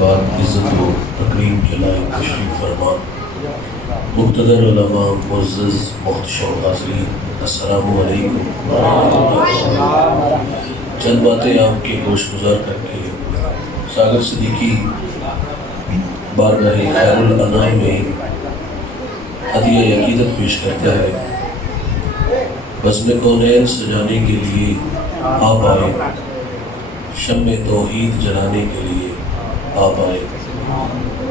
بعد عزت و تکریم کے لائق تشریف فرما مقتدر علماء معزز محتشم حاضرین، السلام علیکم ورحمۃ اللہ۔ چند باتیں آپ کے گوش گزار کر کے ساگر صدیقی بارگاہ خیر الانام میں ہدیہ عقیدت پیش کرتا ہے۔ بزم کونین سجانے کے لیے آپ آئے، شمع توحید جلانے کے لیے آپ آئے،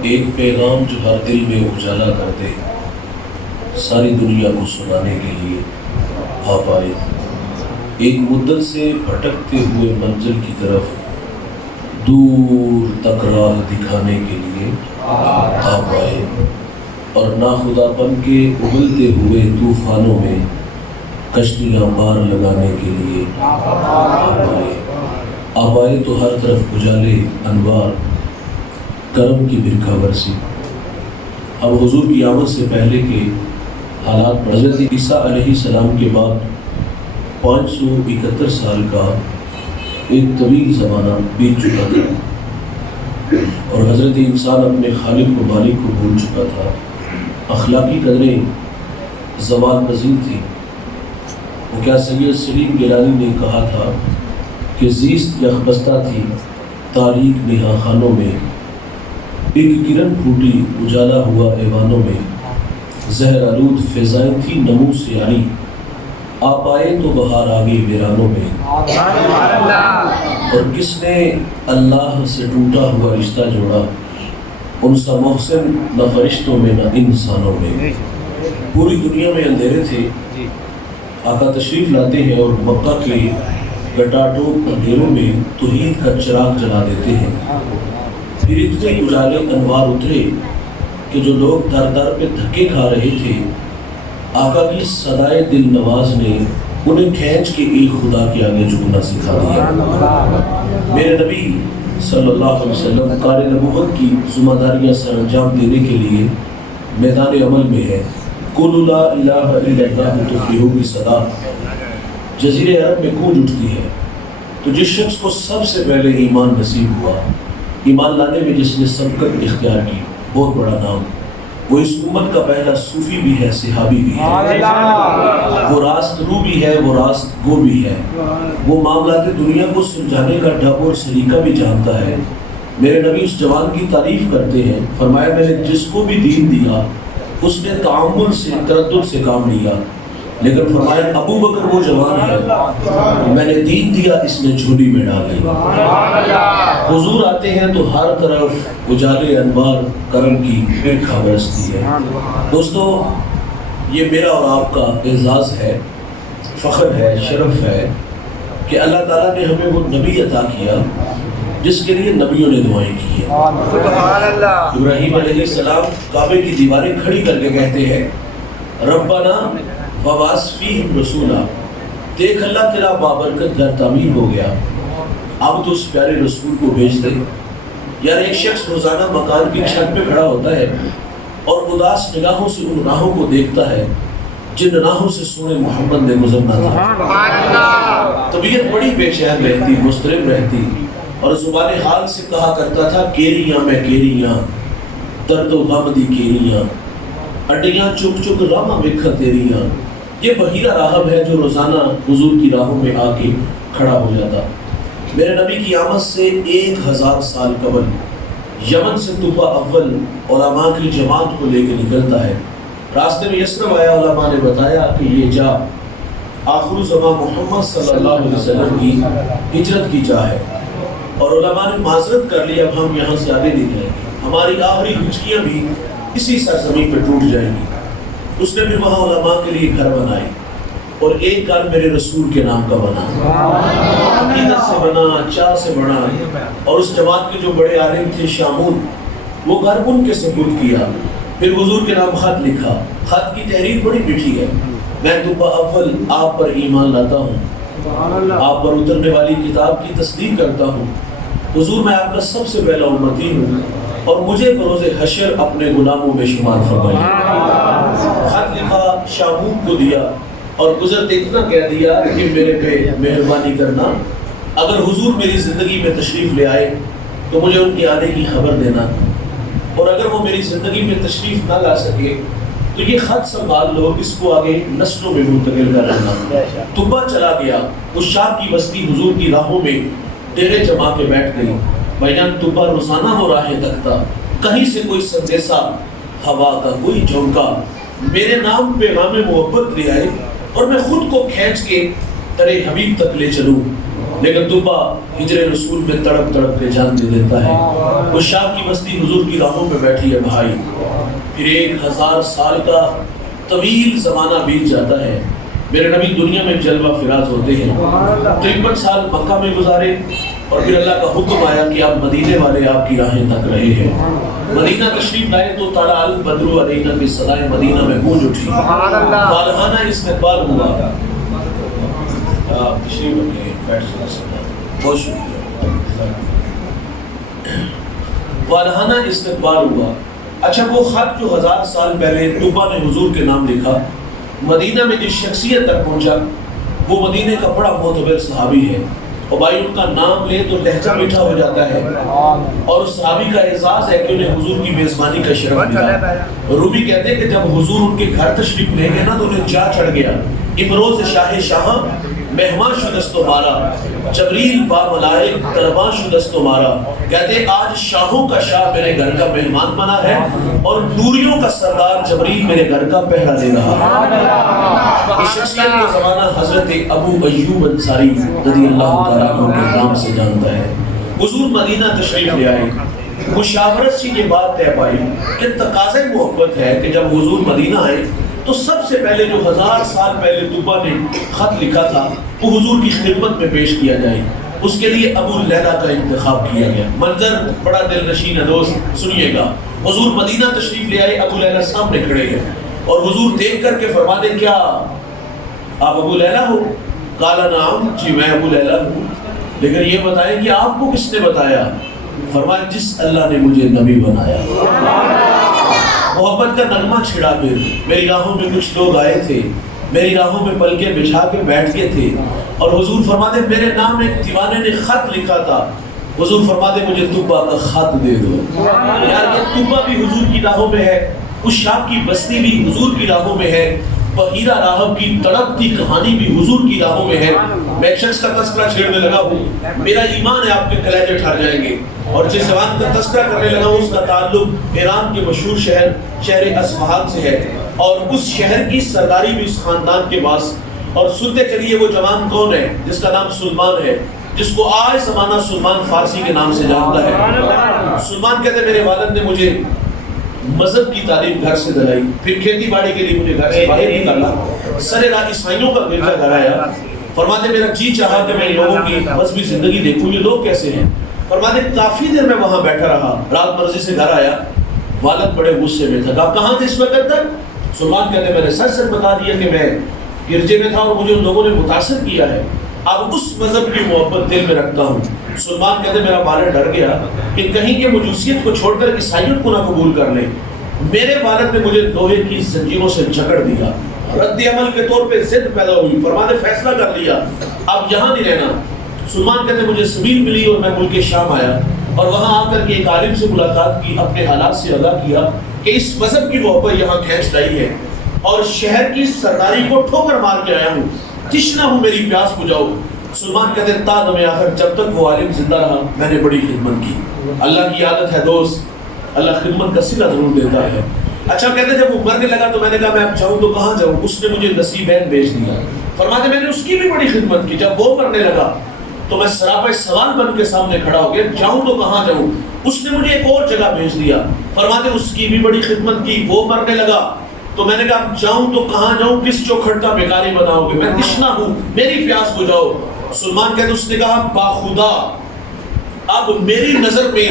ایک پیغام جو ہر دل میں اجالا کر دے، ساری دنیا کو سنانے کے لیے آپ آئے، ایک مدت سے بھٹکتے ہوئے منزل کی طرف دور تک راہ دکھانے کے لیے آپ آئے، اور ناخدا پن کے ابلتے ہوئے طوفانوں میں کشتیاں پار لگانے کے لیے آپ آئے تو ہر طرف اجالے انوار کرم کی برکھا برسی۔ اب حضور کی آمد سے پہلے کے حالات، حضرت عیسیٰ علیہ السلام کے بعد 571 سال کا ایک طویل زمانہ بیت چکا تھا، اور حضرت انسان اپنے خالق و مالک کو بھول چکا تھا، اخلاقی قدریں زوال پذیر تھی۔ وہ کیا سید سلیم گیلانی نے کہا تھا کہ زیست یخبستہ تھی تاریک نہا خانوں میں، ایک کرن پھوٹی اجالا ہوا ایوانوں میں، زہر آلود فضائیں تھی نمو سے آئی، آپ آئے تو بہار آگئی ویرانوں میں۔ اور کس نے اللہ سے ٹوٹا ہوا رشتہ جوڑا، ان سا محسن نہ فرشتوں میں نہ انسانوں میں۔ پوری دنیا میں اندھیرے تھے، آقا تشریف لاتے ہیں اور مکہ کے گٹاٹوپ اندھیروں میں توحید کا چراغ جلا دیتے ہیں۔ پھر اتنے اجالے انوار اترے کہ جو لوگ در در پہ دھکے کھا رہے تھے، آقا کی صدائے دل نواز نے انہیں کھینچ کے ایک خدا کے آگے جھکنا سکھا دیا۔ میرے نبی صلی اللہ علیہ وسلم کار نبوت کی ذمہ داریاں سر انجام دینے کے لیے میدان عمل میں ہے۔ قُلُ لَا إِلَٰهَ إِلَّا اللَّهُ تُفْلِحُ کی صدا جزیرے عرب میں گونج اٹھتی ہے۔ تو جس شخص کو سب سے پہلے ایمان نصیب ہوا، ایمان لانے میں جس نے سبقت اختیار کی، بہت بڑا نام، وہ اس امت کا پہلا صوفی بھی ہے، صحابی بھی ہے، وہ راست رو بھی ہے، وہ راست گو بھی ہے، وہ معاملات دنیا کو سلجھانے کا ڈھب اور سلیقہ بھی جانتا ہے۔ میرے نبی اس جوان کی تعریف کرتے ہیں، فرمایا میں نے جس کو بھی دین دیا اس نے تعامل سے تردد سے کام لیا، لیکن فرمایا ابو بکر وہ جوان ہے میں نے دین دیا اس نے جھولی میں ڈال دیا۔ حضور آتے ہیں تو ہر طرف اجالے انوار کرم کی برکھا برستی ہے۔ دوستو، یہ میرا اور آپ کا اعزاز ہے، فخر ہے، شرف ہے کہ اللہ تعالیٰ نے ہمیں وہ نبی عطا کیا جس کے لیے نبیوں نے دعائیں کی ہیں۔ ابراہیم علیہ السلام کعبے کی دیواریں کھڑی کر کے کہتے ہیں ربنا وبعث فیہم رسولا، دیکھ اللہ تیرا بابرکت گھر تعمیر ہو گیا، اب تو اس پیارے رسول کو بھیج دے۔ یار ایک شخص روزانہ مکان کی چھت پہ کھڑا ہوتا ہے اور اداس نگاہوں سے ان راہوں کو دیکھتا ہے جن راہوں سے سونے محمد نے گزرنا تھا۔ طبیعت بڑی بے چین رہتی، مضطرب رہتی، اور زبان حال سے کہا کرتا تھا کیریاں میں کیریاں، درد و غم دی کیریاں، اڈیاں چک چک راما وکھا تیریاں۔ یہ بحیرہ راہب ہے جو روزانہ حضور کی راہوں میں آ کے کھڑا ہو جاتا۔ میرے نبی کی آمد سے 1000 سال قبل یمن سے طوبہ اول علماء کی جماعت کو لے کے نکلتا ہے۔ راستے میں یثرب آیا، علماء نے بتایا کہ یہ جا آخر زمان محمد صلی اللہ علیہ وسلم کی ہجرت کی جا ہے، اور علماء نے معذرت کر لی اب ہم یہاں سے آگے نہیں جائیں گے، ہماری آخری ہچکیاں بھی اسی سرزمین پہ ٹوٹ جائیں گی۔ اس نے بھی وہاں علماء کے لیے گھر بنائے، اور ایک گھر میرے رسول کے نام کا بنا، عقیدت سے بنا، چاہ سے بنا، اور اس جماعت کے جو بڑے عالم تھے شامون، وہ گھر ان کے سپرد کیا۔ پھر حضور کے نام خط لکھا، خط کی تحریر بڑی میٹھی ہے، میں طوبہ اول آپ پر ایمان لاتا ہوں، آپ پر اترنے والی کتاب کی تصدیق کرتا ہوں، حضور میں آپ کا سب سے پہلا امتی ہوں، اور مجھے بروز حشر اپنے غلاموں میں شمار فرمائیے۔ خط لکھا، شامون کو دیا، اور گزرتے اتنا کہہ دیا کہ میرے پہ مہربانی کرنا، اگر حضور میری زندگی میں تشریف لے آئے تو مجھے ان کے آنے کی خبر دینا، اور اگر وہ میری زندگی میں تشریف نہ لا سکے تو یہ خط سنبھال لو، اس کو آگے نسلوں میں منتقل کر رہنا۔ طبا چلا گیا، اس شام کی بستی حضور کی راہوں میں ڈیرے جما کے بیٹھ گئی۔ بیان طبا روزانہ وہ راہیں تکتا، کہیں سے کوئی سندیسہ، ہوا کا کوئی جھونکا میرے نام پیغام محبت لے آئے اور میں خود کو کھینچ کے ترے حبیب تک لے چلوں، لیکن طبا ہجر رسول میں تڑپ تڑپ کے جان دے دیتا ہے۔ وہ شام کی بستی حضور کی راہوں میں بیٹھی ہے بھائی، پھر 1000 سال کا طویل زمانہ بیت جاتا ہے۔ میرے نبی دنیا میں جلوہ فراز ہوتے ہیں، 53 سال مکہ میں گزارے، اور پھر اللہ کا حکم آیا کہ آپ مدینے والے آپ کی راہیں تک رہے ہیں۔ مدینہ تشریف لائے تو طلع البدر علینا کی صدائے مدینہ میں گونج اٹھی، والہانہ استقبال ہوا۔ آپ تشریف رکھیں، بیٹھ سکتے، بہت شکریہ۔ والہانہ استقبال ہوا۔ اچھا، وہ خط جو 1000 سال پہلے طبا نے حضور کے نام لکھا، مدینہ میں جس شخصیت تک پہنچا وہ مدینہ کا بڑا معتبر صحابی ہے، اور بھائی ان کا نام لے تو لہجہ میٹھا ہو جاتا ہے، اور اس صحابی کا اعزاز ہے کہ انہیں حضور کی میزبانی کا شرف ملا۔ رومی کہتے ہیں کہ جب حضور ان کے گھر تشریف لے گئے نا تو انہیں چاہ چڑھ گیا، امروز شاہ شاہاں مہمان شدست و مارا، جبریل با ملائک دربان شدست و مارا۔ کہتے آج شاہوں کا شاہ میرے گھر کا مہمان بنا ہے، اور نوریوں کا سردار جبریل میرے گھر کا پہرا دے رہا ہے۔ اس شخصیت کا زمانہ حضرت ابو ایوب انصاری رضی اللہ تعالیٰ عنہ کے نام سے جانتا ہے۔ حضور مدینہ تشریف لے آئے، مشاورت سے یہ بات طے پائی کہ تقاضۂ محبت ہے کہ جب حضور مدینہ آئے تو سب سے پہلے جو 1000 سال پہلے طبا نے خط لکھا تھا وہ حضور کی خدمت میں پیش کیا جائے۔ اس کے لیے ابو لیلہ کا انتخاب کیا گیا۔ منظر بڑا دل نشین ہے دوست، سنیے گا۔ حضور مدینہ تشریف لے آئے، ابو لیلہ سامنے کھڑے ہیں، اور حضور دیکھ کر کے فرما دیں کیا آپ ابو لیلہ ہو؟ قال نعم، جی میں ابو لیلہ ہوں، لیکن یہ بتائیں کہ آپ کو کس نے بتایا؟ فرمایا جس اللہ نے مجھے نبی بنایا۔ محبت کا نغمہ چھڑا، پھر میری راہوں میں کچھ لوگ آئے تھے، میری راہوں میں پلکیں بچھا کے بیٹھ گئے تھے، اور حضور فرماتے میرے نام ایک دیوانے نے خط لکھا تھا، حضور فرماتے مجھے طبا کا خط دے دو۔ یار یہ طبا بھی حضور کی راہوں میں ہے، اس شام کی بستی بھی حضور کی راہوں میں ہے، بحیرہ راہب کی تڑپتی کہانی بھی حضور کی راہوں میں ہے۔ میں ایک شخص کا تذکرہ چھیڑنے لگا ہوں، میرا ایمان ہے آپ کے کلیجے ٹھہر جائیں گے، اور جس زبان کا تذکرہ کرنے لگا ہوں اس کا تعلق ایران کے مشہور شہر اصفہان سے ہے، اور اس شہر کی سرداری بھی اس خاندان کے پاس۔ اور سنتے چلیے وہ جوان کون ہے جس کا نام سلمان ہے، جس کو آج زمانہ سلمان فارسی کے نام سے جانتا ہے۔ سلمان کہتے میرے والد نے مجھے مذہب کی تعلیم گھر سے دلائی، پھر کھیتی باڑی کے لیے مجھے گھر سے باہر نکالا، سرے راہ عیسائیوں کا گرجا گھر آیا۔ فرماتے میرا جی چاہا کہ میں لوگوں کی مذہبی زندگی دیکھوں، یہ لوگ کیسے ہیں۔ فرماتے کافی دیر میں وہاں بیٹھا رہا، رات مرضی سے گھر آیا، والد بڑے غصے میں تھا، کہا کہاں تھے اس وقت تک؟ سلمان کہتے میں نے سچ سچ بتا دیا کہ میں گرجے میں تھا اور مجھے ان لوگوں نے متاثر کیا ہے، اب اس مذہب کی محبت دل میں رکھتا ہوں۔ سلمان کہتے میرا والد ڈر گیا کہ کہیں یہ مجوسیت کو چھوڑ کر عیسائیت کو نہ قبول کر لیں۔ میرے والد نے مجھے لوہے کی زنجیروں سے جکڑ دیا، رد عمل کے طور پہ ضد پیدا ہوئی، فرماتے فیصلہ کر لیا اب یہاں نہیں رہنا۔ سلمان کہتے مجھے سبیل ملی اور میں ملک شام آیا، اور وہاں آ کر کے ایک عالم سے ملاقات کی، اپنے حالات سے آگاہ کیا کہ اس مذہب کی محبت یہاں کھینچ لائی ہے، اور شہر کی سرداری کو ٹھوکر مار کے آیا ہوں، تشنا ہوں میری پیاس بجھاؤ۔ سلمان کہتے تا دم آخر جب تک وہ عالم زندہ رہا میں نے بڑی خدمت کی۔ اللہ کی عادت ہے دوست، اللہ خدمت کا صلہ ضرور دیتا ہے۔ اچھا کہتے جب وہ مرنے لگا تو میں نے کہا میں اب جاؤں تو کہاں جاؤں؟ اس نے مجھے نصیبین بھیج دیا۔ فرماتے میں نے اس کی بھی بڑی خدمت کی، جب وہ مرنے لگا تو میں سراپا سوال بن کے سامنے کھڑا ہو گیا، جاؤں تو کہاں جاؤں؟ اس نے مجھے ایک اور جگہ بھیج دیا۔ فرماتے اس کی بھی بڑی خدمت کی، وہ مرنے لگا تو میں نے کہا جاؤں تو کہاں جاؤں، کس چوکھٹ کا بیکاری بناؤ گے، میں تشنا ہوں میری پیاس بجھاؤ۔ سلمان کہتے اس نے کہا باخدا اب میری نظر میں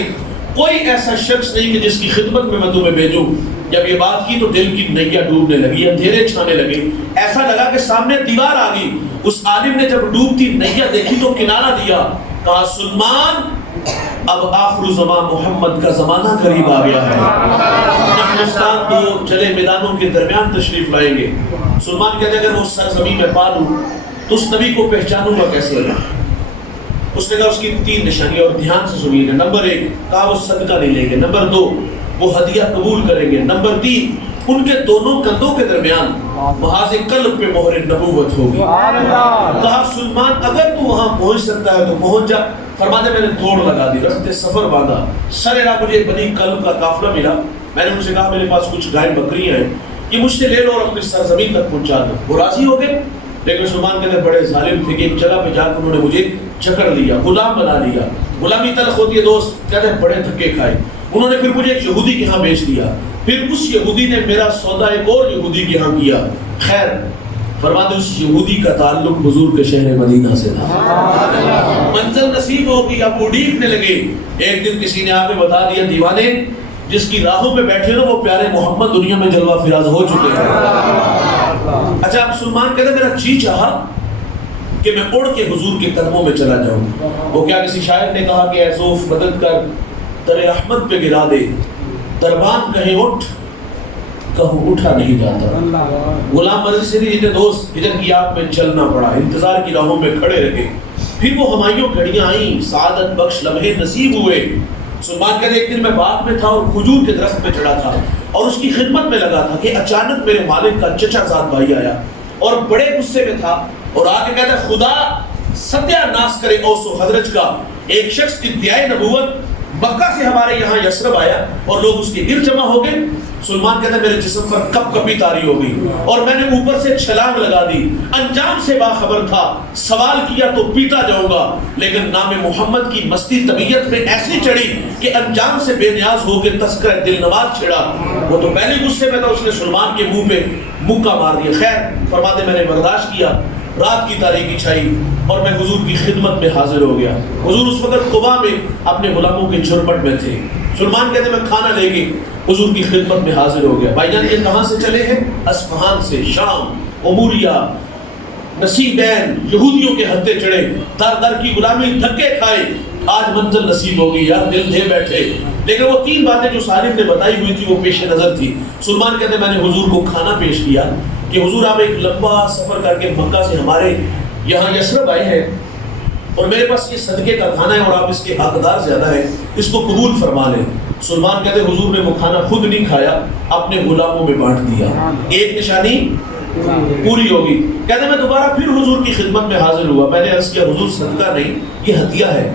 کوئی ایسا شخص نہیں کہ جس کی خدمت میں میں تمہیں بھیجوں۔ جب یہ بات کی تو دل کی نیا ڈوبنے لگی، اندھیرے چھانے لگے، ایسا لگا کہ سامنے دیوار آ گئی۔ اس عالم نے جب ڈوبتی نیا دیکھی تو کنارہ دیا، کہا سلمان اب آخر زمان محمد کا زمانہ قریب آ گیا ہے، ہندوستان کو جلے میدانوں کے درمیان تشریف لائیں گے۔ سلمان کہتے اگر وہ سرزمین میں پالوں تو اس نبی کو پہچانوں گا کیسے؟ اس نے کہا اس کی 3 نشانیاں اور دھیان سے سنیے گا. نمبر 1 کہا وہ صدقہ نہیں لیں گے. نمبر 2 وہ ہدیہ قبول کریں گے. نمبر 3 ان کے دونوں کندھوں کے درمیان محاذ قلب پہ مہر نبوت ہوگی. کہا سلمان اگر تو وہاں پہنچ سکتا ہے تو پہنچ جا. فرماتے میں نے دوڑ لگا دی, رخت سفر باندھا. سر راہ مجھے بنی قلب کا قافلہ ملا. میں نے ان سے کہا میرے پاس کچھ گائے بکریاں ہیں, یہ مجھ سے لے لو اور اپنی سرزمین تک پہنچا دو. وہ راضی ہو گئے, لیکن سلمان کہتے بڑے ظالم تھے کہ ایک جگہ پہ جا کر انہوں نے مجھے جکڑ لیا, غلام بنا لیا. غلامی تلخ ہوتی ہے دوست, کہتے ہیں بڑے دھکے کھائے. انہوں نے پھر مجھے ایک یہودی کے ہاں بیچ دیا. پھر اس یہودی نے میرا سودا ایک اور یہودی کے ہاں کیا. خیر فرماتے اس یہودی کا تعلق حضور کے شہر مدینہ سے تھا. منزل نصیب ہو گئی, اب وہ ڈیپنے لگے. ایک دن کسی نے آگے بتا دیا دیوانے جس کی راہوں پہ بیٹھے نا وہ پیارے محمد دنیا میں جلوہ فراز ہو چکے ہیں. اچھا اب سلمان کہتے میرا جی چاہا کہ میں اڑ کے حضور کے قدموں میں چلا جاؤں. وہ کیا کسی شاعر نے کہا کہ اے زوف مدد کر در احمد پہ گرا دے, دربان کہیں اٹھ کہوں اٹھا نہیں جاتا. غلام مرضی سے نہیں جیتے دوست, ہجر کی آگ میں چلنا پڑا, انتظار کی راہوں میں کھڑے رہے. پھر وہ ہمایوں گھڑیاں آئیں, سعادت بخش لمحے نصیب ہوئے. سلمان کہتے ایک دن میں باغ میں تھا اور کھجور کے درخت پہ چڑھا تھا اور اس کی خدمت میں لگا تھا کہ اچانک میرے مالک کا چچا زاد بھائی آیا اور بڑے غصے میں تھا اور آگے کہتا ہے خدا ستیہ ناس کرے اوس و خزرج کا, ایک شخص ادعائے نبوت مکہ سے ہمارے یہاں یثرب آیا اور لوگ اس کے گرد جمع ہو گئے. سلمان کہتا ہے میرے جسم پر کپ کپی تاری ہو گئی اور میں نے اوپر سے چھلانگ لگا دی. انجام سے باخبر تھا, سوال کیا تو پیتا جاؤں گا, لیکن نام محمد کی مستی طبیعت میں ایسی چڑھی کہ انجام سے بے نیاز ہو کے تذکرہ دل نواز چھڑا. وہ تو پہلے غصے میں تھا, اس نے سلمان کے منہ پہ مکہ مار دیا. خیر فرماتے میں نے برداشت کیا. رات کی تاریکی چھائی اور میں حضور کی خدمت میں حاضر ہو گیا. حضور اس وقت قبا میں اپنے غلاموں کے جھرمٹ میں تھے. سلمان کہتے میں کھانا لے کے حضور کی خدمت میں حاضر ہو گیا. بھائی جان یہ کہاں سے چلے ہیں؟ اصفہان سے, شام, اموریہ, نصیبین, یہودیوں کے ہتھے چڑھے, در در کی غلامی, دھکے کھائے. آج منزل نصیب ہو گئی یار, دل دے بیٹھے. لیکن وہ 3 باتیں جو سالم نے بتائی ہوئی تھی وہ پیش نظر تھی. سلمان کہتے میں نے حضور کو کھانا پیش کیا کہ حضور آپ ایک لمبا سفر کر کے مکہ سے ہمارے یہاں یثرب آئے ہیں اور میرے پاس یہ صدقے کا کھانا ہے اور آپ اس کے حقدار زیادہ ہیں, اس کو قبول فرما لیں. سلمان کہتے حضور نے وہ کھانا خود نہیں کھایا, اپنے غلاموں میں بانٹ دیا. ایک نشانی پوری ہوگی. کہتے میں دوبارہ پھر حضور کی خدمت میں حاضر ہوا. میں نے عرض کیا حضور صدقہ نہیں یہ ہدیہ ہے,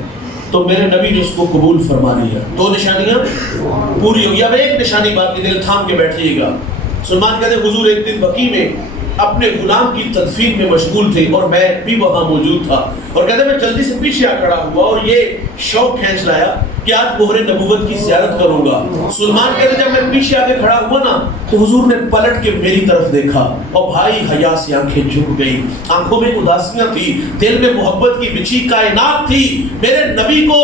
تو میرے نبی نے اس کو قبول فرما لیا. 2 نشانیاں پوری ہوگی. اب ایک نشانی باقی, دل تھام کے بیٹھیے گا. سلمان کہتے ہیں حضور ایک دن بقیع میں اپنے غلام کی تدفین میں مشغول تھے اور میں بھی وہاں موجود تھا. اور کہتے ہیں میں جلدی سے پیچھے آ کھڑا ہوا اور یہ شوق کھینچ لایا کہ آج مہر نبوت کی زیارت کروں گا. سلمان کہتے ہیں جب میں پیچھے آ کے کھڑا ہوا نا تو حضور نے پلٹ کے میری طرف دیکھا اور بھائی حیا سے آنکھیں جھک گئی, آنکھوں میں اداسیاں تھی, دل میں محبت کی بچھی کائنات تھی. میرے نبی کو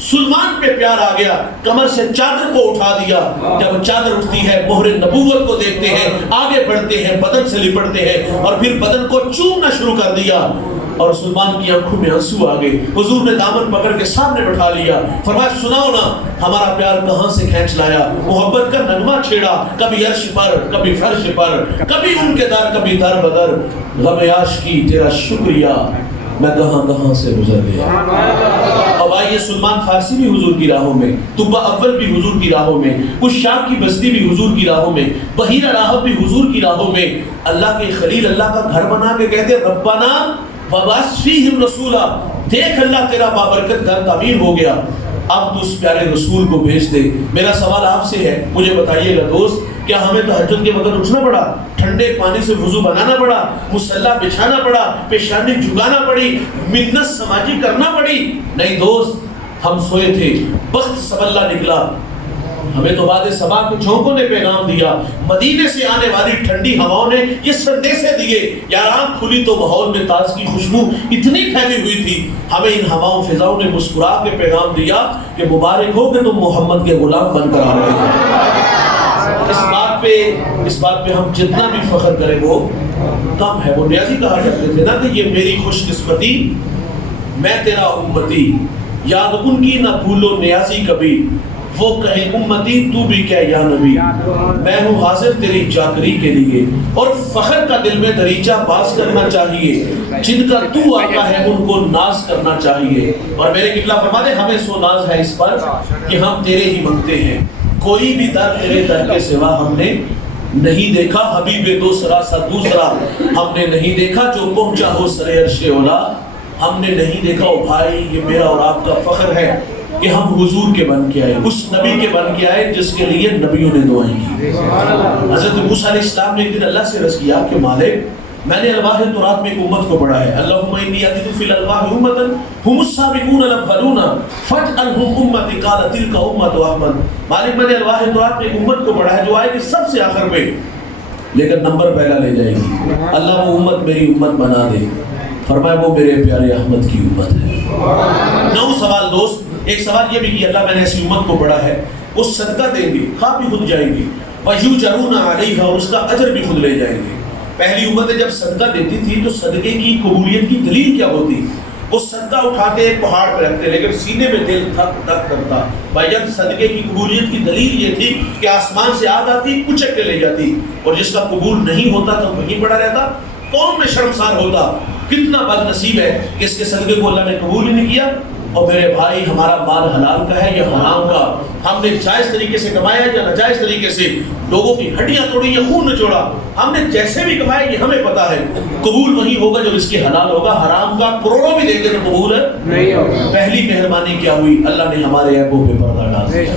سلمان پہ پیار آ گیا, کمر سے چادر کو اٹھا دیا. جب چادر اٹھتی ہے مہر نبوت کو دیکھتے ہیں, آگے بڑھتے ہیں, بدن سے لپٹتے ہیں اور پھر بدن کو چومنا شروع کر دیا. اور سلمان کی آنکھوں میں آنسو آ گئے. حضور نے دامن پکڑ کے سامنے بٹھا لیا, فرمایا سناؤ نا ہمارا پیار کہاں سے کھینچ لایا. محبت کا نغمہ چھیڑا, کبھی عرش پر کبھی فرش پر, کبھی ان کے در کبھی در بدر. غم عاشقی تیرا شکریہ میں کہاں کہاں سے گزر گیا. اب آئیے سلمان فارسی بھی حضور کی راہوں میں, طبہ اول بھی حضور کی راہوں میں, کچھ شام کی بستی بھی حضور کی راہوں میں, بحیرہ راہب بھی حضور کی راہوں میں. اللہ کے خلیل اللہ کا گھر بنا کے کہتے ربنا وبعث فیہم رسولا, دیکھ اللہ تیرا بابرکت گھر تعمیر ہو گیا, اب تو اس پیارے رسول کو بھیج دے. میرا سوال آپ سے ہے, مجھے بتائیے گا دوست, کیا ہمیں تہجد کے وقت اٹھنا پڑا, ٹھنڈے پانی سے وضو بنانا پڑا, مصلی بچھانا پڑا, پیشانی جھکانا پڑی, منت سماجی کرنا پڑی؟ نہیں دوست, ہم سوئے تھے, بخت سبلہ نکلا. ہمیں تو بعد صبا کے جھونکوں نے پیغام دیا, مدینے سے آنے والی ٹھنڈی ہواؤں نے یہ سندیسے دیے. یار آنکھ کھلی تو ماحول میں تازگی خوشبو اتنی پھیلی ہوئی تھی. ہمیں ان ہواؤں فضاؤں نے مسکرا کے پیغام دیا کہ مبارک ہو کہ تم محمد کے غلام بن کر آ رہے ہو. اس بات پہ ہم جتنا بھی فخر کریں وہ کم ہے. وہ نیازی کہا کرتے تھے نا کہ یہ میری خوش قسمتی, میں تیرا امتی, یاد ان کی نہ بھولو نیازی کبھی, وہ کہیں امتی تو بھی کیا یا نبی، میں ہوں حاضر تیری چاکری کے لیے، اور فخر کا دل میں دریچہ باز کرنا چاہیے، جن کا تو آقا ہے ان کو ناز کرنا چاہیے۔ اور میرے قبلہ فرما دے ہمیں سو ناز ہے اس پر کہ ہم تیرے ہی منگتے ہیں، کوئی بھی در تیرے در کے سوا ہم نے نہیں دیکھا، حبیب دوسرا سا دوسرا ہم نے نہیں دیکھا، جو پہنچا ہو سر عرش اولا ہم نے نہیں دیکھا۔ او بھائی یہ میرا اور آپ کا فخر ہے کہ ہم حضور کے بن کے آئے، اس نبی کے بن کے آئے جس کے لیے نبیوں نے دعائیں کی۔ حضرت موسیٰ علیہ السلام نے ایک دن اللہ سے عرض کیا کہ مالک میں نے الواح تورات میں ایک امت کو پڑھا ہے، اللہم انی اجد فی الالواح امتا ہم السابقون الاولون فاجعلہم امتی، قال تلک امت احمد۔ مالک میں نے الواح تورات میں ایک امت کو پڑھا ہے جو آئے گی سب سے آخر میں لیکن نمبر پہلا لے جائے گی، اللہ وہ امت میری امت بنا دے۔ فرمایا وہ میرے پیارے احمد کی امت ہے۔ 9 سوال دوست، ایک سوال یہ بھی کہ اللہ میں نے ایسی امت کو پڑھا ہے وہ صدقہ دیں گے، کھا بھی خود جائیں گے، وَيُجَرُونَ عَلَيْهَا، اور اس کا اجر بھی خود لے جائیں گے۔ پہلی امتیں جب صدقہ دیتی تھی تو صدقے کی قبولیت کی دلیل کیا ہوتی؟ وہ صدقہ اٹھاتے ایک پہاڑ پہ رکھتے لیکن سینے میں دل تھک تھک کرتا۔ بھائی جب صدقے کی قبولیت کی دلیل یہ تھی کہ آسمان سے آگ آتی کچک کے لے جاتی، اور جس کا قبول نہیں ہوتا تو وہیں پڑا رہتا، قوم میں شرمسار ہوتا۔ کتنا بد نصیب ہے کہ اس کے صدقے کو اللہ نے قبول ہی نہیں کیا۔ اور میرے بھائی ہمارا مال حلال کا ہے یا حرام کا؟ ہم نے جائز طریقے سے کمایا یا ناجائز طریقے سے؟ لوگوں کی ہڈیاں توڑی یا خون نچوڑا؟ ہم نے جیسے بھی کمایا یہ ہمیں پتا ہے، قبول وہی ہوگا جو اس کے حلال ہوگا۔ حرام کا کروڑوں بھی دیں گے تو قبول نہیں ہوگا۔ پہلی مہربانی کیا ہوئی؟ اللہ نے ہمارے عیبوں پہ پردہ ڈال دیا،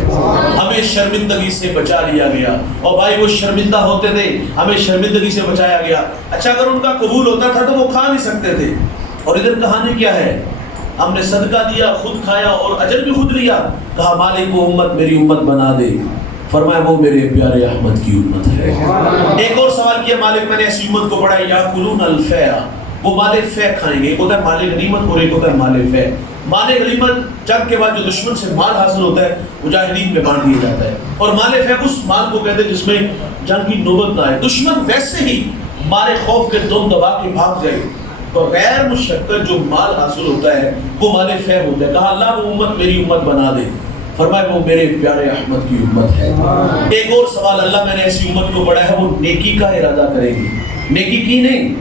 ہمیں شرمندگی سے بچا لیا گیا۔ اور بھائی وہ شرمندہ ہوتے تھے، ہمیں شرمندگی سے بچایا گیا۔ اچھا اگر ان کا قبول ہوتا تھا تو وہ کھا نہیں سکتے تھے، اور ادھر کہانی کیا ہے؟ ہم نے صدقہ دیا، خود کھایا اور اجر بھی خود لیا۔ کہا مالک وہ امت میری امت بنا دے، فرمایا وہ میرے پیارے احمد کی امت ہے۔ ایک اور سوال کیا مالک میں نے ایسی امت کو پڑھا یاکلون الفیع، وہ مال فیع کھائیں گے۔ ایک ہوتا ہے مال غنیمت اور ایک ہوتا ہے مال فیع۔ مال غنیمت جنگ کے بعد جو دشمن سے مال حاصل ہوتا ہے مجاہدین میں بانٹ دیا جاتا ہے، اور مال فیع اس مال کو کہتے ہیں جس میں جنگ کی نوبت نہ آئے، دشمن ویسے ہی مارے خوف کے دم دبا کے بھاگ جائے تو غیر مشقت جو مال حاصل ہوتا ہے وہ مال فیع ہوتا ہے۔ کہا اللہ وہ امت میری امت بنا دے، فرمایا وہ میرے پیارے احمد کی امت ہے۔ ایک اور سوال اللہ میں نے ایسی امت کو پڑھا ہے وہ نیکی کا ارادہ کرے گی، نیکی کی نہیں،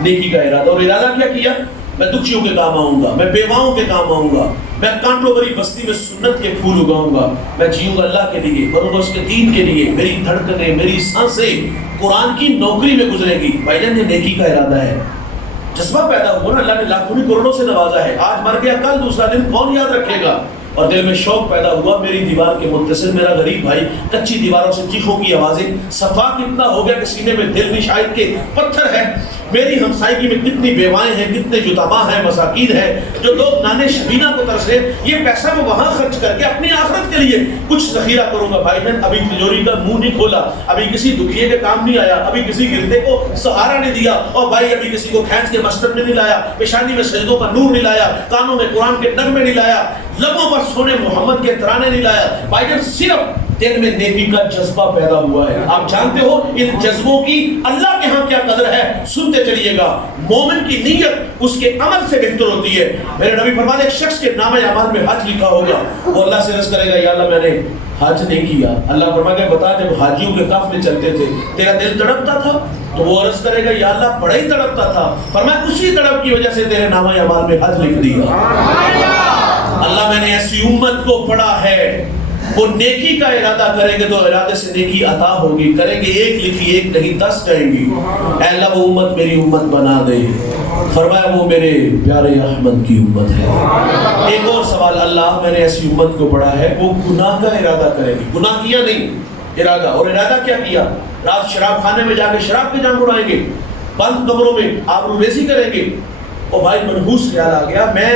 نیکی کا ارادہ۔ اور ارادہ کیا کیا؟ میں دکھیوں کے کام آؤں گا، میں بیواؤں کے کام آؤں گا، میں کانٹوں بھری بستی میں سنت کے پھول اگاؤں گا، میں جیوں گا اللہ کے لیے، مروں گا اس کے دین کے لیے، میری دھڑکنیں میری سانسیں قرآن کی نوکری میں گزرے گی۔ بھائی جان یہ نیکی کا ارادہ ہے، جذبہ پیدا ہوا نا، اللہ نے لاکھوں کروڑوں سے نوازا ہے، آج مر گیا کل دوسرا دن کون یاد رکھے گا؟ اور دل میں شوق پیدا ہوا میری دیوار کے متصل میرا غریب بھائی، کچی دیواروں سے چیخوں کی آوازیں، صفا کتنا ہو گیا کہ سینے میں دل نہیں شاید کے پتھر ہے، میری ہمسائیگی میں کتنی بیوائیں ہیں، کتنے یتیماں ہیں، مساکین ہیں، جو لوگ نانے شبینہ کو ترسے، یہ پیسہ میں وہاں خرچ کر کے اپنی آخرت کے لیے کچھ ذخیرہ کروں گا۔ بھائی بہن ابھی تجوری کا منہ نہیں کھولا، ابھی کسی دکھیے کے کام نہیں آیا، ابھی کسی گردے کو سہارا نہیں دیا، اور بھائی ابھی کسی کو کھینچ کے مسجد میں نہیں لایا، پیشانی میں سجدوں کا نور نہیں لایا، کانوں میں قرآن کے نغمے نہیں لایا، لبوں پر سونے محمد کے ترانے نہیں لایا۔ بھائی جان صرف دل میں نیکی کا جذبہ پیدا ہوا ہے۔ آپ جانتے ہو ان جذبوں کی اللہ کے ہاں کیا قدر ہے، سنتے چلیے گا۔ مومن کی نیت اس کے عمل سے بہتر ہوتی ہے۔ میرے نبی فرماتے ہیں ایک شخص کے نامہ اعمال میں حج لکھا ہوگا، وہ اللہ سے عرض کرے گا یا اللہ میں نے حج نہیں کیا۔ اللہ فرماتے ہیں بتا جب حاجیوں کے قافلے چلتے تھے تیرا دل تڑپتا تھا؟ تو وہ عرض کرے گا یا اللہ بڑا ہی تڑپتا تھا۔ فرمایا اسی تڑپ کی وجہ سے تیرے نامہ اعمال میں حج لکھ دیا۔ اللہ میں نے ایسی امت کو پڑھا ہے، وہ نیکی کا ارادہ کریں گے تو ارادے سے نیکی عطا ہوگی، کریں گے ایک لکھی ایک نہیں 10 جائیں گی۔ اے اللہ وہ امت میری امت بنا دے، فرمایا وہ میرے پیارے احمد کی امت ہے۔ ایک اور سوال اللہ میں نے ایسی امت کو پڑھا ہے وہ گناہ کا ارادہ کریں گے، گناہ کیا نہیں ارادہ، اور ارادہ کیا کیا؟ رات شراب خانے میں جا کے شراب کے جام اڑائیں گے، بند کمروں میں آبرو ریزی کریں گے۔ اور بھائی منحوس خیال آ گیا، میں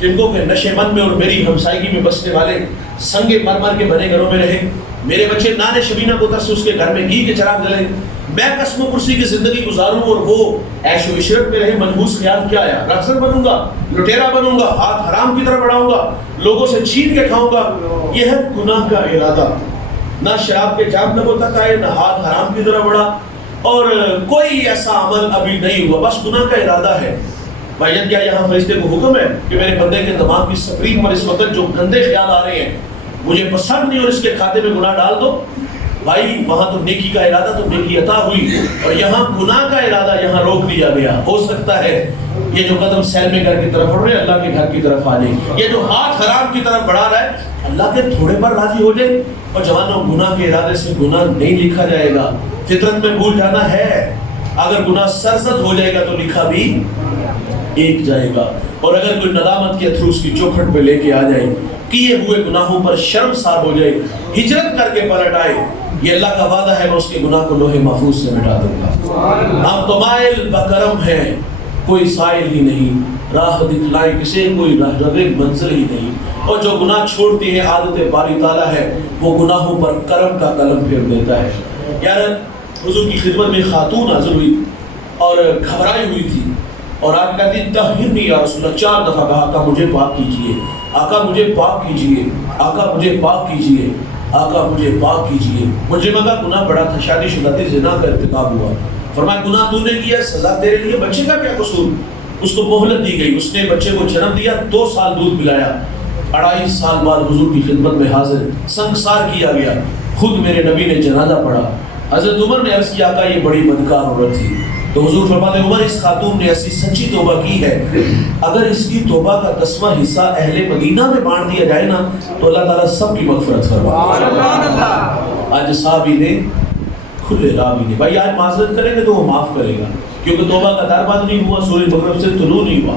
جن کو کہ نشے مند میں اور میری ہمسائیگی میں بسنے والے سنگے مرمر کے بنے گھروں میں رہے، میرے بچے نانے شبینہ کو ترس اس کے گھر میں گھی کے چراغ جلے، میں قسم و کرسی کی زندگی گزاروں اور وہ عیش و عشرت میں رہے۔ منحوس خیال کیا آیا؟ راہزن بنوں گا، لٹیرا بنوں گا، ہاتھ حرام کی طرف بڑھاؤں گا، لوگوں سے چھین کے کھاؤں گا۔ یہ ہے گناہ کا ارادہ، نہ شراب کے جام لبوں تک آئے، نہ ہاتھ حرام کی طرف بڑھا، اور کوئی ایسا عمل ابھی نہیں ہوا، بس گناہ کا ارادہ ہے۔ بھائی جان کیا یہاں فرشتے کو حکم ہے کہ میرے بندے کے دماغ کی سکرین پر اس وقت جو گندے خیال آ رہے ہیں مجھے پسند نہیں اور اس کے کھاتے میں گناہ ڈال دو. بھائی وہاں تو نیکی کا ارادہ تو نیکی عطا ہوئی اور یہاں گناہ کا ارادہ یہاں روک دیا گیا. ہو سکتا ہے یہ جو قدم سینمے گھر کی طرف بڑھ رہے اللہ کے گھر کی طرف آ جائے, یہ جو ہاتھ حرام کی طرف بڑھا رہا ہے اللہ کے تھوڑے پر راضی ہو جائے. اور جوانوں گناہ کے ارادے سے گناہ نہیں لکھا جائے گا, فطرت میں بھول جانا ہے. اگر گناہ سرزد ہو جائے گا تو لکھا بھی ایک جائے گا, اور اگر کوئی ندامت کے تھرو اس کی چوکھٹ پہ لے کے آ جائے, کیے ہوئے گناہوں پر شرمسار ہو جائے, ہجرت کر کے پلٹ آئے, یہ اللہ کا وعدہ ہے میں اس کے گناہ کو لوح محفوظ سے مٹا دوں گا. ہم تو مائل بکرم ہیں, کوئی سائل ہی نہیں, راہ دکھلائے کسے کوئی رغب منزل ہی نہیں. اور جو گناہ چھوڑتی ہے عادت باری تعالیٰ ہے, وہ گناہوں پر کرم کا قلم پھیر دیتا ہے. یار حضور کی خدمت میں خاتون حاضر ہوئی اور گھبرائی ہوئی تھی, اور آپ کہتی طہرنی یا رسول اللہ, 4 دفعہ کہا آقا مجھے پاک کیجئے, آقا مجھے پاک کیجئے, آقا مجھے پاک کیجئے, آقا مجھے پاک کیجئے. مجھے مگا گناہ بڑا تھا, شادی شدہ تھی, زنا کا ارتکاب ہوا. فرمایا گناہ تو نے کیا, سزا تیرے لیے, بچے کا کیا قصور. اس کو مہلت دی گئی, اس نے بچے کو جنم دیا, 2 سال دودھ پلایا, 2.5 سال بعد حضور کی خدمت میں حاضر, سنگسار کیا گیا. خود میرے نبی نے جنازہ پڑھا. حضرت عمر نے عرض کیا آقا یہ بڑی بدکار عورت تھی. تو حضور فرماتے ہیں عمر اس خاتون نے ایسی سچی توبہ کی ہے, اگر اس کی توبہ کا 10واں حصہ اہل مدینہ میں بانٹ دیا جائے نا تو اللہ تعالیٰ سب کی مغفرت فرمائے. آج صحابی نے کھلے رابی نے, بھائی آج معذرت کریں گے تو وہ معاف کرے گا, کیونکہ توبہ کا دروازہ نہیں ہوا, سورج مغرب سے طلوع نہیں ہوا.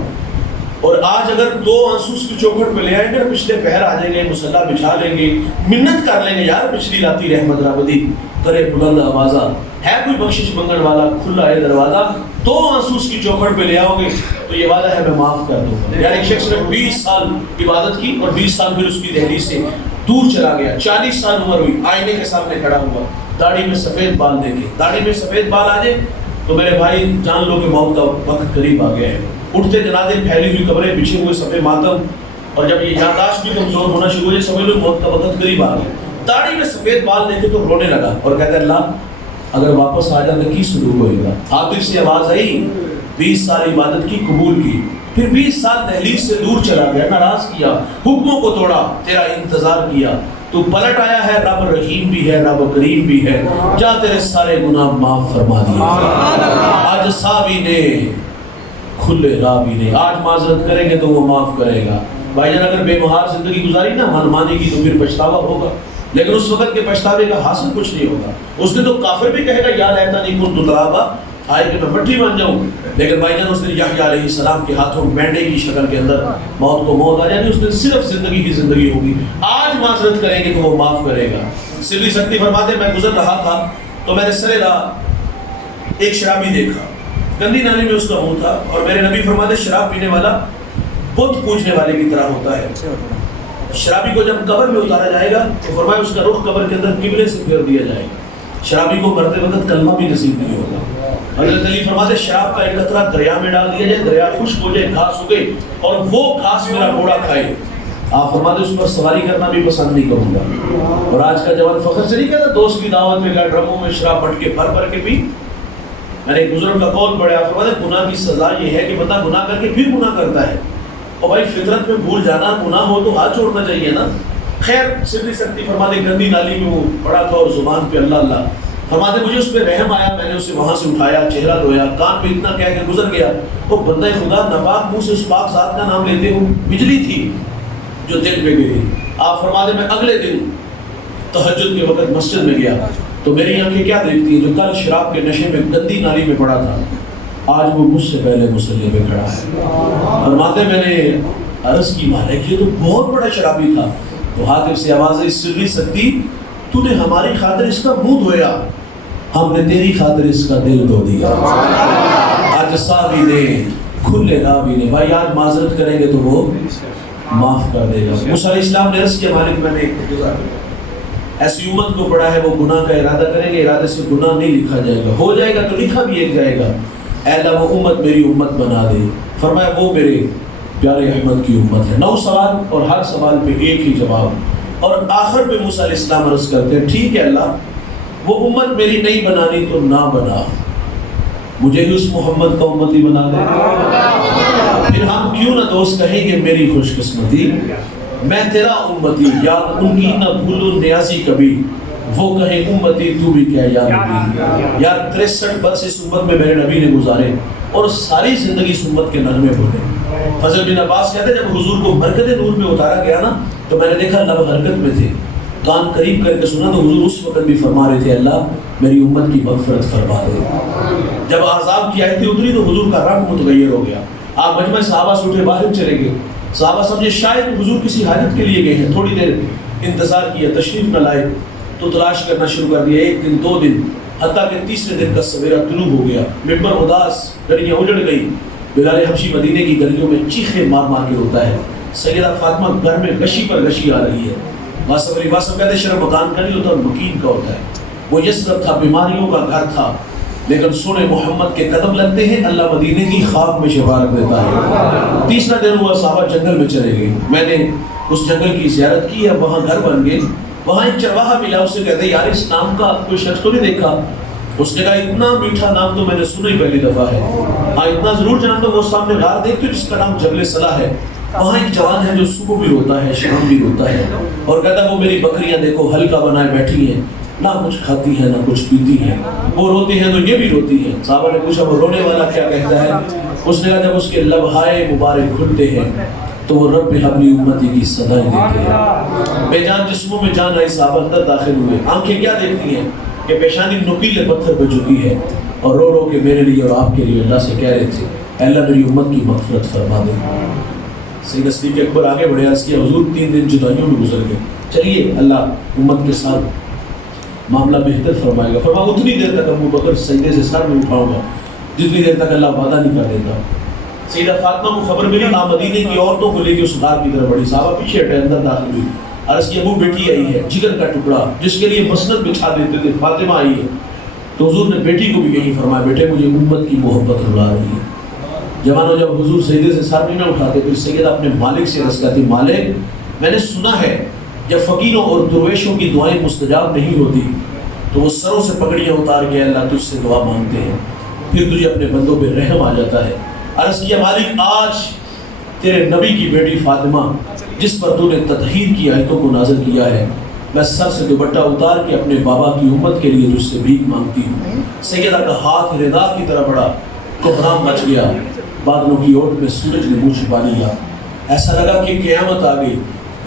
اور آج اگر 2 آنسو اس کی چوکھٹ پہ لے آئیں گے, پچھلے پہر آ جائیں گے, مصلا بچھا لیں گے, منت کر لیں گے یار پچھلی لاتی رحمت رابدی کرے بلند آوازہ, ہے کوئی بخشش منگن والا, کھلا ہے دروازہ. 2 آنسو اس کی چوکھٹ پہ لے آؤ گے تو یہ وعدہ ہے میں معاف کر دوں گا. یار ایک شخص نے 20 سال عبادت کی اور 20 سال پھر اس کی دہلیز سے دور چلا گیا. 40 سال عمر ہوئی, آئینے کے سامنے کھڑا ہوا, داڑھی میں سفید بال دیکھے, داڑھی میں سفید بال آ جائے تو میرے بھائی جان لو کہ موت کا وقت قریب آ گیا ہے. اٹھتے جنازے, پھیلی ہوئی قبریں, بچھے ہوئے صفے ماتم, اور جب یہ یادداشت بھی کمزور ہونا شروع ہو جائے سمجھ لو موت کا وقت قریب آ گیا. داڑھی میں سفید بال دیکھے تو رونے لگا اور کہتے اللہ اگر واپس آ جاتا کی سلوک ہوئے گا. عاطف سے آواز آئی, 20 سال عبادت کی, قبول کی, پھر 20 سال دہلیز سے دور چلا گیا, ناراض کیا, حکموں کو توڑا, تیرا انتظار کیا, تو پلٹ آیا ہے, رب رحیم بھی ہے, رب کریم بھی ہے, جا تیرے سارے گناہ معاف فرما دیے. آج صحابی نے کھلے رابی نے, آج معذرت کریں گے تو وہ معاف کرے گا. بھائی جان اگر بے مہار زندگی گزاری نا من مانی کی تو پھر پچھتاوا ہوگا, لیکن اس وقت کے پچھتاوے کا حاصل کچھ نہیں ہوگا. اس نے تو کافر بھی کہے گا یا لیتا نہیں کنت ترابا, آئے کہ میں مٹی بن جاؤں, لیکن بھائی جان اس نے یحییٰ علیہ السلام کے ہاتھوں مینڈے کی شکل کے اندر موت کو موت آ جائے, اس نے صرف زندگی کی زندگی ہوگی. آج معذرت کریں گے تو وہ معاف کرے گا. سری سکتی فرماتے میں گزر رہا تھا تو میں نے سرے راہ ایک شرابی دیکھا, گندی نالی میں اس کا منہ تھا, اور میرے نبی فرماتے شراب پینے والا بت پوجنے والے کی طرح ہوتا ہے. شرابی کو جب قبر میں اتارا جائے گا تو فرمایا اس کا رخ قبر کے اندر قبلے سے پھیر دیا جائے گا. شرابی کو مرتے وقت کلمہ بھی نصیب نہیں ہوگا. حضرت علی فرماتے شراب کا ایک قطرہ دریا میں ڈال دیا جائے, دریا خشک ہو جائے, گھاس اگے, اور وہ گھاس میرا گھوڑا کھائے. آپ فرماتے اس پر سواری کرنا بھی پسند نہیں کروں گا. اور آج کا جوان فخر سے نہیں کہتا دوست کی دعوت میں گیا ڈرموں میں شراب بٹ کے بھر کے پی. میں نے ایک بزرگ کا قول پڑھا, آپ فرماتے گناہ کی سزا یہ ہے کہ بندہ گناہ کر کے پھر گناہ کرتا ہے. اور بھائی فطرت میں بھول جانا, گناہ ہو تو ہاتھ چھوڑنا چاہیے نا. خیر سری سکتی فرماتے گندی نالی میں وہ پڑا تھا اور زبان پہ اللہ اللہ فرماتے مجھے اس پہ رحم آیا, میں نے اسے وہاں سے اٹھایا, چہرہ دھویا, کان پہ اتنا کہہ کے گزر گیا. وہ بندہ خدا ناپاک منہ سے اس پاک ذات کا نام لیتے ہوں, بجلی تھی جو دل میں گئی. آپ فرماتے میں اگلے دن تہجد کے وقت مسجد میں گیا تو میری آنکھیں کیا دیکھتی ہیں, جو کل شراب کے نشے میں گندی نالی میں پڑا تھا آج وہ مجھ سے پہلے مصلی پہ کھڑا ہے. فرماتے میں نے عرض کی مالک یہ تو بہت بڑا شرابی تھا. تو حاطف سے آواز سری سکتی تو نے ہماری خاطر اس کا منہ دھویا, ہم نے تیری خاطر اس کا دل دھو دیا. آج صحابی نے کھلے رابی نے, بھائی آج معذرت کریں گے تو وہ معاف کر دے گا. موسیٰ علیہ السلام نے عرض کیا مالک میں نے ایسی امت کو پڑھا ہے وہ گناہ کا ارادہ کریں گے, ارادے سے گناہ نہیں لکھا جائے گا, ہو جائے گا تو لکھا بھی ایک جائے گا. اے اللہ وہ امت میری امت بنا دے. فرمایا وہ میرے پیارے احمد کی امت ہے. 9 سوال اور ہر سوال پہ ایک ہی جواب, اور آخر پہ موسیٰ علیہ السلام عرض کرتے ہیں ٹھیک ہے اللہ وہ امت میری نہیں بنانی تو نہ بنا, مجھے بھی اس محمد کا امتی بنا دے. پھر ہم کیوں نہ دوست کہیں گے میری خوش قسمتی, میں تیرا امتی یاد ان کی نہ بھولو نیازی کبھی، وہ کہیں امتی تو بھی کیا یاد نبی۔ یار 63 برس اس امت میں میرے نبی نے گزارے اور ساری زندگی اس امت کے نغمے بولے۔ فضل بن عباس کہتے ہیں جب حضور کو برکت نور میں اتارا گیا نا تو میں نے دیکھا لب حرکت میں تھے، کان قریب کر کے سنا تو حضور اس وقت بھی فرما رہے تھے اللہ میری امت کی مغفرت فرما دے۔ جب احزاب کی آیتیں اتری تو حضور کا رنگ متغیر ہو گیا، آپ مجمع صحابہ سے اٹھے باہر چلے گئے۔ صحابہ سمجھے شاید حضور کسی حاجت کے لیے گئے ہیں، تھوڑی دیر انتظار کیا، تشریف نہ لائے تو تلاش کرنا شروع کر دیا، 1 دن 2 دن، حتیٰ کہ تیسرے دن کا سویرا طلوع ہو گیا، ممبر اداس، گلیاں اجڑ گئی۔ بلال حبشی مدینے کی گلیوں میں چیخیں مار مار کے روتا ہے، سیدہ فاطمہ گھر میں غشی پر غشی آ رہی ہے۔ واسف علی واسف کہتے ہیں شرف مکان کا نہیں ہوتا مکین کا ہوتا ہے۔ وہ یثرب تھا، بیماریوں کا گھر تھا، لیکن سونے محمد کے قدم لگتے ہیں اللہ مدینے کی خاک میں شفا رکھ دیتا ہے۔ تیسرا دن ہوا صحابہ جنگل میں چلے گئے، میں نے اس جنگل کی زیارت کی ہے، وہاں گھر بن گئے، وہاں ایک چرواہا ملا، اس سے کہتے ہیں یار اس نام کا کوئی شخص تو نہیں دیکھا؟ اس نے کہا اتنا میٹھا نام تو میں نے سنا ہی پہلی دفعہ ہے، ہاں اتنا ضرور جانتا ہوں وہ سامنے غار دیکھتے جس کا نام جبل صلاح ہے، وہاں ایک جوان ہے جو صبح بھی روتا ہے شام بھی روتا ہے اور کہتا ہے وہ میری بکریاں دیکھو ہلکا بنائے بیٹھی ہیں، نہ کچھ کھاتی ہیں نہ کچھ پیتی ہیں، وہ روتی ہیں تو یہ بھی روتی ہیں۔ صحابہ نے پوچھا وہ رونے والا کیا کہتا ہے؟ اس نے کہا جب اس کے لبہائے مبارک کھلتے ہیں تو وہ رب حبلی امتی کی صدائیں دیتے ہیں۔ بے جان جسموں میں جان آئی، صحابہ اندر داخل ہوئے، آنکھیں کیا دیکھتی ہیں کہ پیشانی نکیلے پتھر پہ جھکی ہے اور رو رو کے میرے لیے اور آپ کے لیے اللہ سے کہہ رہے تھے اے اللہ میری امت کی مغفرت فرما دے۔ سیدنا صدیق اکبر آگے بڑھے، عرض کیا حضور 3 دن جدائیوں میں گزر گئے، چلیے اللہ امت کے ساتھ معاملہ بہتر فرمائے گا۔ فرمایا اتنی دیر تک ابو بکر سجدے سے سر میں اٹھاؤں گا جتنی دیر تک اللہ وعدہ نہیں کر دیتا۔ سیدہ فاطمہ کو خبر ملی، آپ مدینے کی عورتوں کو لے کے اس غار کی طرف بڑھی، صحابہ پیچھے ہٹے، اندر داخل ہوئی، عرض کی ابو بیٹی آئی ہے، جگر کا ٹکڑا جس کے لیے مسند بچھا دیتے تھے، فاطمہ آئی ہے۔ تو حضور نے بیٹی کو بھی یہی فرمایا بیٹے مجھے امت کی محبت رلا رہی ہے۔ جوانوں جب حضور سجدے سے سر نہیں اٹھاتے پھر سیدہ اپنے مالک سے عرض کرتی مالک میں نے سنا ہے جب فقیروں اور درویشوں کی دعائیں مستجاب نہیں ہوتی تو وہ سروں سے پگڑیاں اتار کے اللہ تجھ سے دعا مانگتے ہیں، پھر تجھے اپنے بندوں پہ رحم آ جاتا ہے۔ عرض کیا مالک آج تیرے نبی کی بیٹی فاطمہ جس پر تو نے تطہیر کی آیتوں کو نازل کیا ہے، میں سر سے دوپٹہ اتار کے اپنے بابا کی امت کے لیے تجھ سے بھیک مانگتی ہوں۔ سیدہ کا ہاتھ ردا کی طرح بڑا، کوہرام مچ گیا، بادلوں کی اوٹ میں سورج نے منہ چھپا لیا، ایسا لگا کہ قیامت آ گئی۔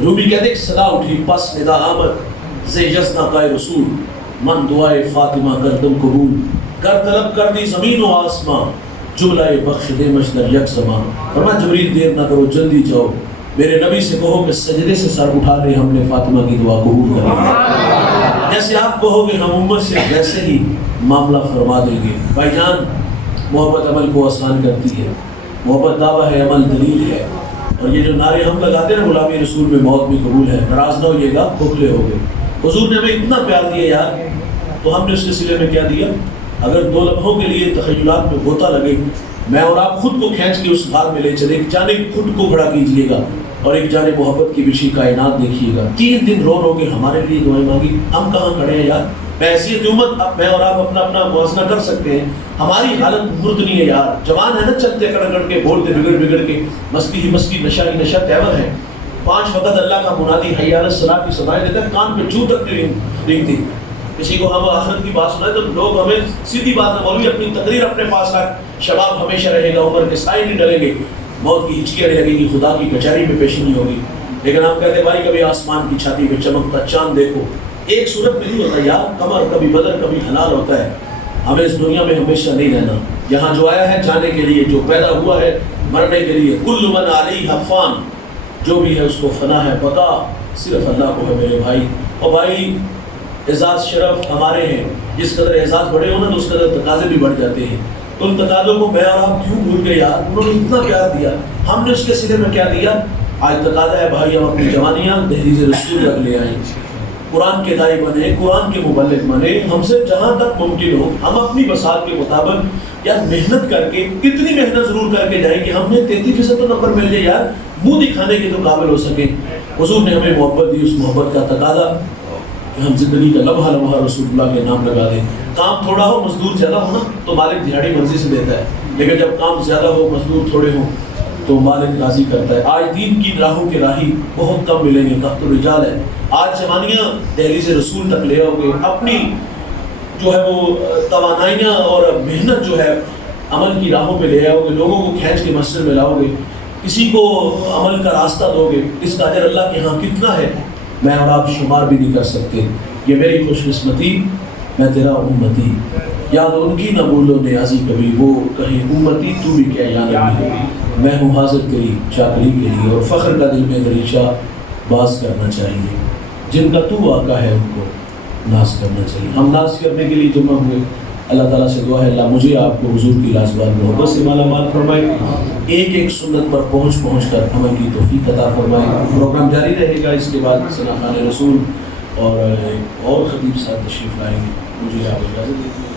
روبی کہتے ایک صدا اٹھی پس ندا آمد زی یزنا قائے رسول من دعائے فاطمہ کردم قبول، کر طلب کر دی زمین و آسمان جملہ بخش دے مجدر یک زمان۔ فرمایا جبریل دیر نہ کرو جلدی جاؤ، میرے نبی سے کہو کہ سجدے سے سر اٹھا رہے ہم نے فاطمہ کی دعا قبول کر لی، جیسے آپ کہو گے ہم امت سے ویسے ہی معاملہ فرما دیں گے۔ بھائی جان محبت عمل کو آسان کرتی ہے، محبت دعویٰ ہے عمل دلیل ہے، اور یہ جو نعرے ہم لگاتے ہیں نا غلامی رسول میں موت بھی قبول ہے، ناراض نہ ہوئیے گا بھوکلے ہو گئے۔ حضور نے ہمیں اتنا پیار دیا یار، تو ہم نے اس کے سلے میں کیا دیا؟ اگر 2 لمحوں کے لیے تخیلات میں غوطہ لگے، میں اور آپ خود کو کھینچ کے اس غار میں لے چلے، ایک جانب خود کو کھڑا کیجئے گا اور ایک جانب محبت کی بچھی کائنات دیکھیے گا۔ 3 دن رو رو کے ہمارے لیے دعائیں مانگی، ہم کہاں کھڑے ہیں یار؟ بحیثیت امت اب میں اور آپ اپنا اپنا موازنہ کر سکتے ہیں، ہماری حالت مردنی ہے یار، جوان ہے نا چلتے کڑ کڑ کے بولتے بگڑ بگڑ کے، مستی ہی مستی نشہ ہی نشہ تیور ہے۔ 5 وقت اللہ کا منادی حی علی الصلاۃ کی صدائیں دیتا ہے، کان پہ چوں تک نہیں تھی۔ کسی کو ہم آخرت کی بات سنائے تو لوگ ہمیں سیدھی بات ہے مولوی اپنی تقریر اپنے پاس رکھ، شباب ہمیشہ رہے گا، عمر کے سائے نہیں ڈلیں گے، موت کی ہچکیاں لگے گی، خدا کی کچہری میں پیشی نہیں ہوگی۔ لیکن ہم کہتے ہیں بھائی کبھی آسمان کی چھاتی پہ چمکتا چاند دیکھو، ایک صورت میں نہیں ہوتا یار، قمر کبھی بدر کبھی ہلال ہوتا ہے۔ ہمیں اس دنیا میں ہمیشہ نہیں رہنا، یہاں جو آیا ہے جانے کے لیے، جو پیدا ہوا ہے مرنے کے لیے۔ کل من علیہا فان، جو بھی ہے اس کو فنا ہے، بقا صرف اللہ کو ہے میرے بھائی۔ اور بھائی اعزاز شرف ہمارے ہیں، جس قدر اعزاز بڑے ہونا تو اس قدر تقاضے بھی بڑھ جاتے ہیں، تو ان تقاضوں کو میں اور آپ کیوں بھول گئے یار؟ انہوں نے اتنا پیار دیا، ہم نے اس کے سلے میں کیا دیا؟ آج تقاضا ہے بھائی ہم اپنی جوانیاں دہلیز رسول تک لے آئیں، قرآن کے داعی بنے، قرآن کے مبلغ بنے، ہم سے جہاں تک ممکن ہو ہم اپنی بساط کے مطابق یار محنت کر کے، کتنی محنت ضرور کر کے جائیں کہ ہم نے 33% نمبر مل جائے یار، منہ دکھانے کے تو قابل ہو سکیں۔ حضور نے ہمیں محبت دی، اس محبت کا تقاضا کہ ہم زندگی کا لمحہ لمحہ رسول اللہ کے نام لگا دیں۔ کام تھوڑا ہو مزدور زیادہ ہو نا تو مالک دہاڑی مرضی سے دیتا ہے، لیکن جب کام زیادہ ہو مزدور تھوڑے ہوں تو مالک راضی کرتا ہے۔ آج دین کی راہوں کے راہی بہت کم ملیں گے، تخت الرجال ہے۔ آج جوانیاں دہلیز رسول تک لے آؤ گے، اپنی جو ہے وہ توانائیاں اور محنت جو ہے عمل کی راہوں پہ لے آؤ گے، لوگوں کو کھینچ کے مسجد میں لاؤ گے، کسی کو عمل کا راستہ دو گے، اس کا اجر اللہ کے ہاں کتنا ہے میں اور آپ شمار بھی نہیں کر سکتے۔ یہ میری خوش قسمتی، میں تیرا امتی، یاد ان کی نہ بھولو نیازی کبھی، وہ کہیں امتی تو بھی کیا یا نبی، میں ہوں حاضر تیری چاکری کے لیے، اور فخر کا دل میں دریچہ باز کرنا چاہیے، جن کا تو آقا ہے ان کو ناز کرنا چاہیے۔ ہم ناز کرنے کے لیے جمع ہوئے، اللہ تعالیٰ سے دعا ہے اللہ مجھے آپ کو حضور کی لازوال محبت سے مالا مال فرمائے، ایک ایک سنت پر پہنچ کر عمل کی توفیق عطا فرمائے۔ پروگرام جاری رہے گا، اس کے بعد ثنا خان رسول اور خطیب صاحب تشریف لائیں گے۔ مجھے آپ اجازت دیجیے۔